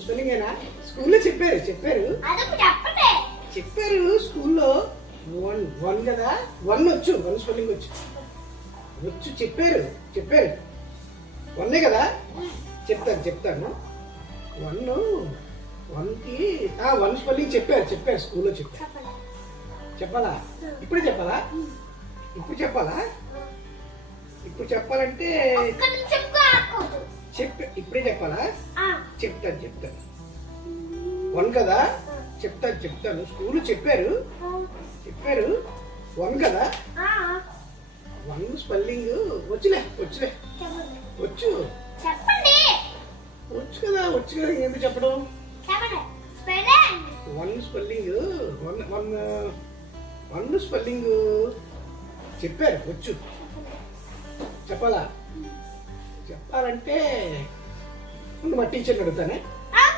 One spelling ఏనా? స్కూల్లో చెప్పారు స్కూల్లో. వన్ కదా, వన్ వచ్చు, వన్ స్పెల్లింగ్ వచ్చు చెప్పారు. వన్నే కదా, చెప్తాను. వన్కి వన్ స్పెల్లింగ్ చెప్పారు స్కూల్లో చెప్పాలా? ఇప్పుడు చెప్పాలంటే ఇప్పుడే చెప్పాలా? చెప్తాను. వన్ కదా, చెప్తాను. స్కూల్లో చెప్పారు. వన్ కదా, వన్ స్పెల్లింగ్ వచ్చులే. వచ్చు కదా, ఏంటి చెప్పడం? వన్ స్పెల్లింగ్ చెప్పారు. వచ్చు చెప్పాలంటే మా టీచర్ని అడుగుతానే.